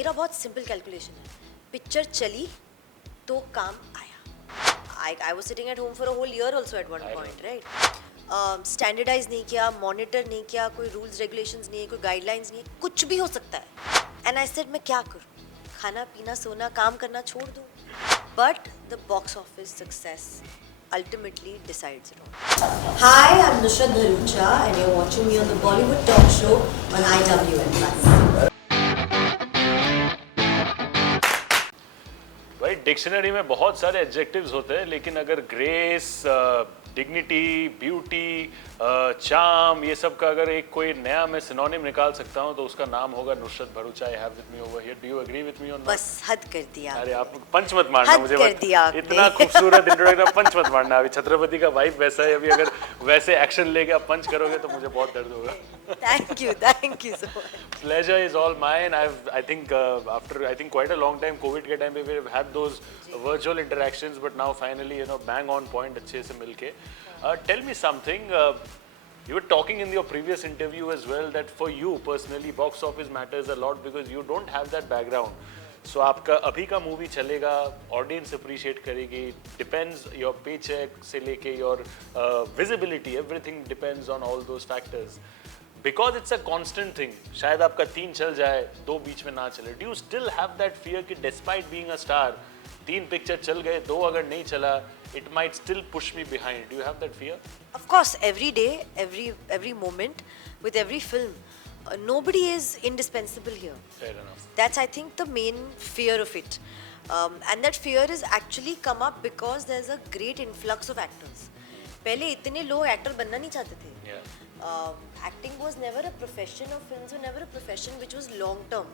मेरा बहुत simple calculation है, पिक्चर चली तो काम आया. I was sitting at home for a whole year also at one point, right? Standardise नहीं किया, मॉनिटर नहीं किया, कोई रूल्स रेगुलेशंस नहीं है, कोई गाइडलाइंस नहीं है, कुछ भी हो सकता है. एंड आई सेड मैं क्या करूँ, खाना पीना सोना काम करना छोड़ दूँ. But the box office success ultimately decides it all. Hi, I'm Nushrratt Bharuccha and you're watching me on the Bollywood talk show on IWMBuzz. भाई डिक्शनरी में बहुत सारे एडजेक्टिव्स होते हैं, लेकिन अगर ग्रेस, डिग्निटी, ब्यूटी, चार्म, ये सब का अगर एक कोई नया मैं सिनोनिम निकाल सकता हूँ तो उसका नाम होगा Nushrat Bharucha. I have with me over here. Do you agree with me on that? बस हद कर दिया. अरे आप पंच मत मारना मुझे. कर दिया इतना खूबसूरत इंट्रोडक्शन, पंच मत मारना. अभी छत्रपति का वाइब वैसा है, अभी अगर वैसे एक्शन लेके आप पंच करोगे तो मुझे बहुत दर्द होगा. Thank you so much. Pleasure is all mine. I think after quite a long time, COVID के time पे we've had those virtual interactions, but now finally bang on point अच्छे से मिलके. Tell me something. You were talking in your previous interview as well that for you personally, box office matters a lot because you don't have that background. So आपका अभी का movie चलेगा, audience appreciate करेगी, depends your paycheck से लेके your visibility, everything depends on all those factors. Because it's a constant thing. शायद आपका 3 चल जाए, 2 बीच में ना चले. Do you still have that fear कि despite being a star, 3 picture चल गए, 2 अगर नहीं चला, it might still push me behind. Do you have that fear? Of course, every day, every moment, with every film, nobody is indispensable here. Fair enough. That's, I think, the main fear of it. And that fear is actually come up because there's a great influx of actors. पहले इतने लोग actor बनना नहीं चाहते थे. Yeah. Acting was never a profession, or films were never a profession which was long term.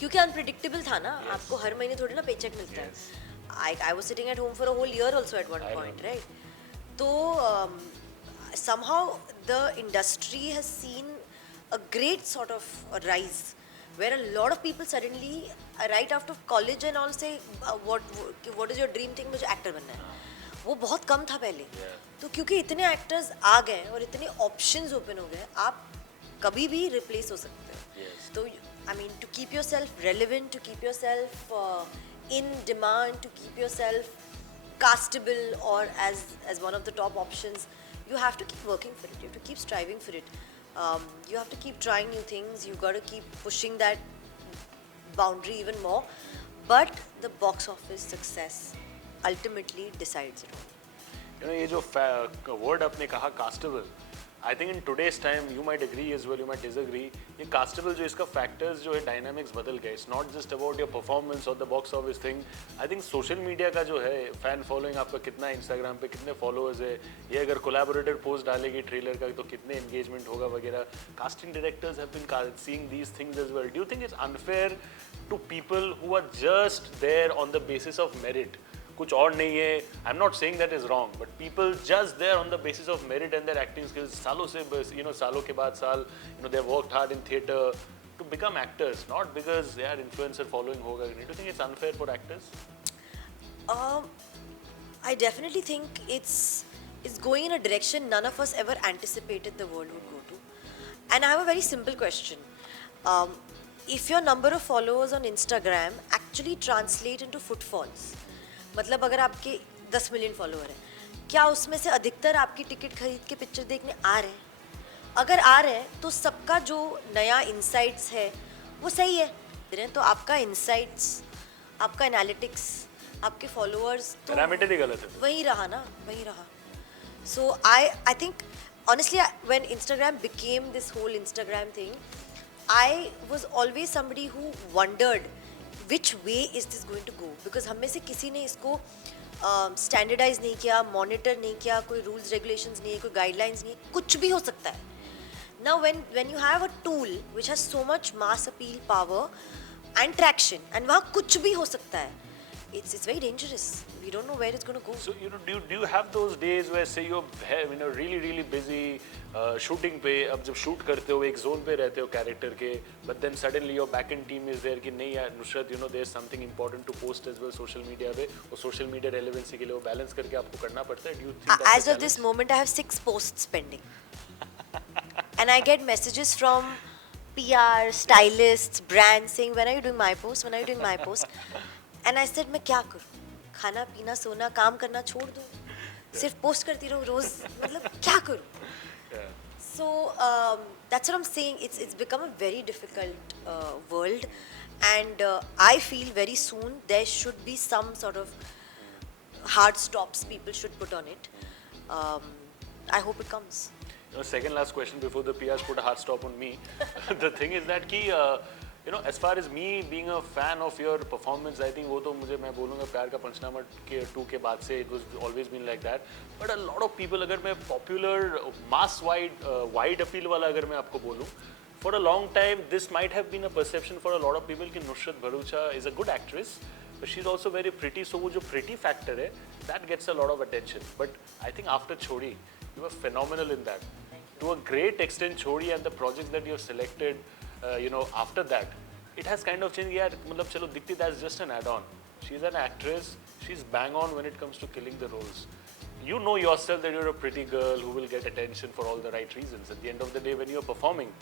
क्योंकि unpredictable था ना. Yes. आपको हर महीने थोड़ी ना paycheck मिलता Yes. है. I was sitting at home for a whole year also at one point, right? तो somehow the industry has seen a great sort of a rise where a lot of people suddenly right after college and all say what is your dream thing? मुझे actor बनना है. वो बहुत कम था पहले. तो क्योंकि इतने एक्टर्स आ गए और इतने ऑप्शंस ओपन हो गए, आप कभी भी रिप्लेस हो सकते हो. तो I mean to keep yourself relevant, to keep yourself in demand, to keep yourself castable और as one of the top options, you have to keep working for it, you have to keep striving for it, you have to keep trying new things, you got to keep pushing that boundary even more. But the box office success ultimately decides it all. ये जो word आपने कहा castable, I think in today's time you might agree as well, you might disagree. ये castable जो इसका factors जो है dynamics बदल गए. It's not just about your performance or the box office thing. I think social media का जो है fan following आपका कितना Instagram पे कितने followers है, ये अगर collaborated post डालेगी trailer का तो कितने engagement होगा वगैरह. Casting directors have been seeing these things as well. Do you think it's unfair to people who are just there on the basis of merit? कुछ और नहीं है. I am not saying that is wrong, but people just there on the basis of merit and there acting skills, सालों से सालों के बाद साल they have worked hard in theatre to become actors, not because यार influencer following होगा. Do you think it's unfair for actors? I definitely think it's going in a direction none of us ever anticipated the world would go to. And I have a very simple question. If your number of followers on Instagram actually translate into footfalls, मतलब अगर आपके 10 million follower हैं, क्या उसमें से अधिकतर आपकी ticket खरीद के पिक्चर देखने आ रहे हैं? अगर आ रहे हैं तो सबका जो नया इंसाइट्स है वो सही है. तो आपका इंसाइट्स, आपका एनालिटिक्स, आपके फॉलोअर्स तो पैरामीटर ही गलत है. वही रहा ना, वही रहा. So I think honestly when Instagram became this whole Instagram thing, I was always somebody who wondered which way is this going to go, because हम में से किसी ने इसको स्टैंडर्डाइज नहीं किया, मॉनिटर नहीं किया, कोई रूल्स रेगुलेशंस नहीं है, कोई गाइडलाइंस नहीं है, कुछ भी हो सकता है. Now when you have a tool which has so much mass appeal power and traction, and वहाँ कुछ भी हो सकता है, it's very dangerous. We don't know where it's going to go. So do you have those days where say you're really busy shooting पे, अब जब shoot करते हो एक जोन पे रहते हो कैरेक्टर के, but then suddenly your back end team is there कि नहीं यार Nusrat there's something important to post as well social media पे, और social media relevancy के लिए वो बैलेंस करके आपको करना पड़ता है. Do you think that's as of this moment I have 6 posts pending and I get messages from PR, stylists, brands saying, when are you doing my post? When are you doing my post? And I said, मैं क्या करूँ? खाना पीना सोना काम करना छोड़ दूँ? सिर्फ पोस्ट करती रहूँ रोज मतलब क्या करूँ? So that's what I'm saying. It's become a very difficult world, and I feel very soon there should be some sort of hard stops people should put on it. I hope it comes. Second last question before the PRs put a hard stop on me. The thing is that कि as far as me being a fan of your performance, I think वो तो मुझे मैं बोलूँगा प्यार का पंचनामा के 2 के बाद से it was always been like that. But a lot of people अगर मैं popular mass wide appeal वाला अगर मैं आपको बोलूँ, for a long time this might have been a perception for a lot of people कि Nushrratt Bharuccha is a good actress, but she's also very pretty. So वो जो pretty factor है, that gets a lot of attention. But I think after Chhodi, you were phenomenal in that. To a great extent, Chhodi and the projects that you have selected, after that, it has kind of changed. Yeah, मतलब चलो दिखती that's just an add-on. She's an actress. She's bang on when it comes to killing the roles. You know yourself that you're a pretty girl who will get attention for all the right reasons. At the end of the day, when you're performing,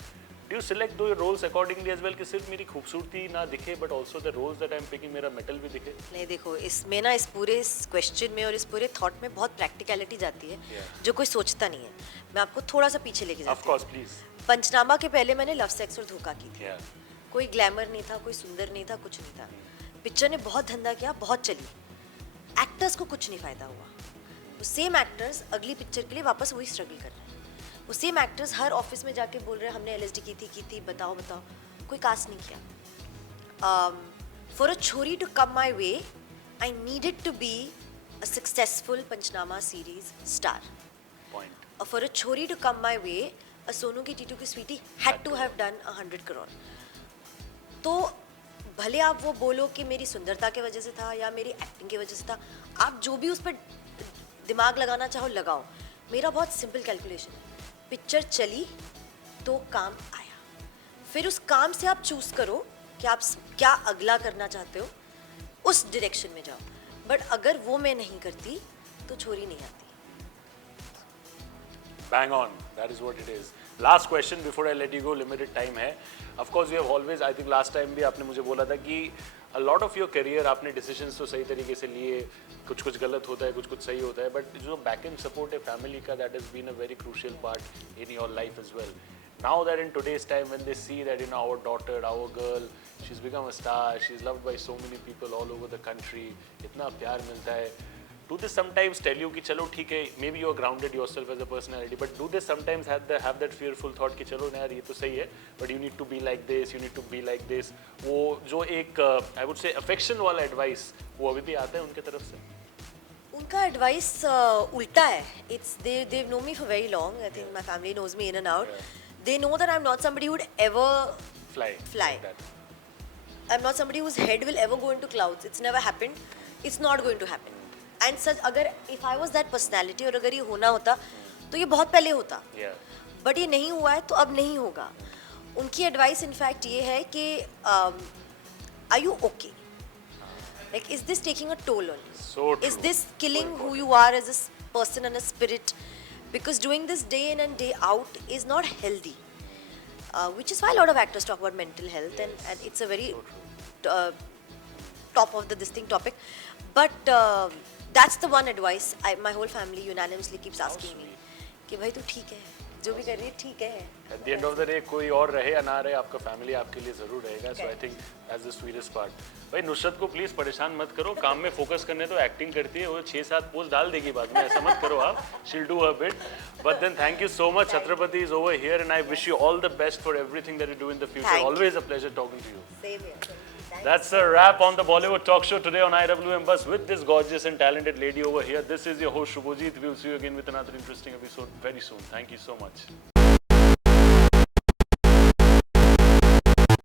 do you select those roles accordingly as well कि सिर्फ मेरी खूबसूरती ना दिखे, but also the roles that I'm picking मेरा metal भी दिखे? नहीं देखो इसमें ना इस पूरे क्वेश्चन में और इस पूरे थॉट में बहुत प्रैक्टिकलिटी जाती है जो कोई सोचता नहीं है. मैं आपको थोड़ा सा पीछे लेके जाती हूँ. Of course, please. पंचनामा के पहले मैंने लव सेक्स और धोखा की थी. कोई ग्लैमर नहीं था, कोई सुंदर नहीं था, कुछ नहीं था. पिक्चर ने बहुत धंधा किया, बहुत चली. एक्टर्स को कुछ नहीं फायदा हुआ. वो सेम एक्टर्स अगली पिक्चर के लिए वापस वही स्ट्रगल कर रहे हैं. वो सेम एक्टर्स हर ऑफिस में जाके बोल रहे हैं हमने LSD की थी बताओ बताओ. कोई कास्ट नहीं किया. For a chhori to come my way I needed to be a successful Punchnama series star. For a chori to come my way, a Sonu ki Titu ki sweetie had to have done 100 crore. तो भले आप वो बोलो कि मेरी सुंदरता के वजह से था या मेरी एक्टिंग की वजह से था, आप जो भी उस पर दिमाग लगाना चाहो लगाओ. मेरा बहुत सिंपल कैलकुलेशन है. पिक्चर चली तो काम आया. फिर उस काम से आप चूज करो कि आप क्या अगला करना चाहते हो, उस डायरेक्शन में जाओ. बट अगर वो मैं नहीं करती तो छोरी नहीं आती. Bang on. That is what it is. Last question before I let you go. Limited time है. Of course, we have always. I think last time भी आपने मुझे बोला था कि a lot of your career आपने decisions तो सही तरीके से लिए. कुछ गलत होता है, कुछ सही होता है. But जो back end support है family का, that has been a very crucial part in your life as well. Now that in today's time when they see that our daughter, our girl, she's become a star, she's loved by so many people all over the country. इतना प्यार मिलता है. Do they sometimes tell you कि चलो ठीक है, maybe you are grounded yourself as a personality, but do they sometimes have that fearful thought कि चलो यार ये तो सही है, but you need to be like this, you need to be like this. वो जो एक I would say affection वाला advice वो अभी भी आता है उनके तरफ से? उनका advice उल्टा है. They've known me for very long. I think my family knows me in and out. They know that I'm not somebody who would ever fly. Like that. I'm not somebody whose head will ever go into clouds. It's never happened. It's not going to happen. And such अगर if I was that personality और अगर ये होना होता तो ये बहुत पहले होता. But ये नहीं हुआ है तो अब नहीं होगा. उनकी एडवाइस इनफैक्ट ये है कि are you okay? Like is this taking a toll on you? So true. Is this killing who you are as a person and a spirit? Because doing this day in and day out is not healthy. Which is why a lot of actors talk about mental health, and it's a very top of this thing topic. But that's the one advice my whole family unanimously keeps asking me कि भाई तू ठीक है, जो भी कर रही है ठीक है. At the end of the day कोई और रहे या ना रहे, आपका फैमिली आपके लिए जरूर रहेगा. So I think that's the sweetest part. भाई नुसरत को प्लीज परेशान मत करो. काम में फोकस करने तो एक्टिंग करती है, वो 6-7 पोस्ट डाल देगी बाद में, ऐसा मत करो आप. She'll do her bit. But then thank you so much. Chhatrapati is over here and I wish you all the best for everything that you do in the future. Always a pleasure talking to you. Same here. That's a wrap on the Bollywood talk show today on IWMBuzz with this gorgeous and talented lady over here. This is your host Shubhojit. We'll see you again with another interesting episode very soon. Thank you so much.